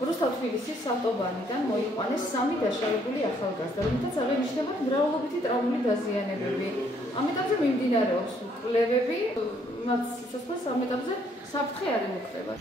რუსთავ თბილისის ავტობანიდან მოიყვანეს 3 დაშავებული ახალგაზრდა, რომელთაც აღინიშნებათ მრავალობითი ტრავმული დაზიანებები. ამ ეტაპზე მიმდინარეობს კვლევები, მათ სიცოცხლეს ამ ეტაპზე საფრთხე არ ემუქრება.